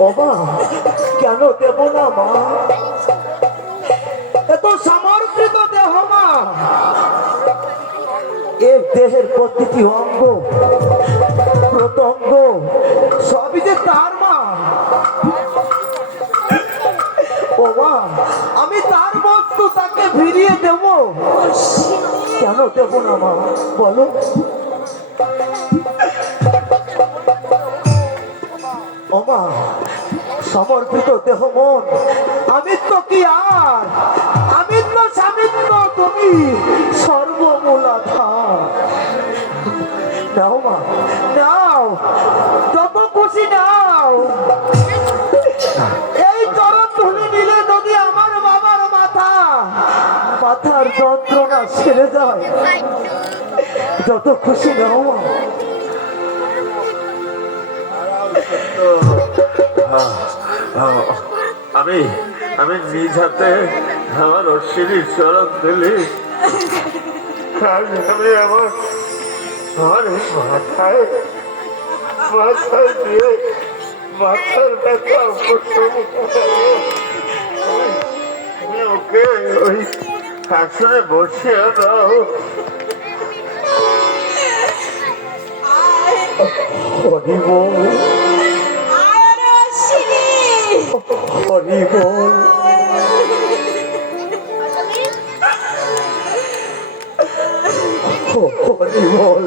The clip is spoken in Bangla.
বাবা কেন দেব না মা? এত সমর্পিত দেহ মা, এই দেহের প্রতিটি অঙ্গ প্রত্যঙ্গ সবই যে তার মা। ও মা, আমি তার বস্তু তাকে ফিরিয়ে দেব? কেন দেব না মা বলো? ও মা, সমর্পিত দেহ মন আমি তো কি আর, আমি তো স্বামিত্ব তুমি সর্বমূলাধার। নাও মা নাও, যত খুশি নাও। এই চরণ ধুলি নিলে যদি আমার বাবার মাথার যন্ত্রণা ছেড়ে যায়, যত খুশি নাও মা। আমি আমি নিজ হাতে আমার অশ্বিনীর চরণ দিলি, আমি আমার মাথায় মাথায় দিয়ে মাথার ব্যথা তুমি ওকে ওই আসনে বসিয়ে দাও। হরি বল, হরি বল। হরি বল।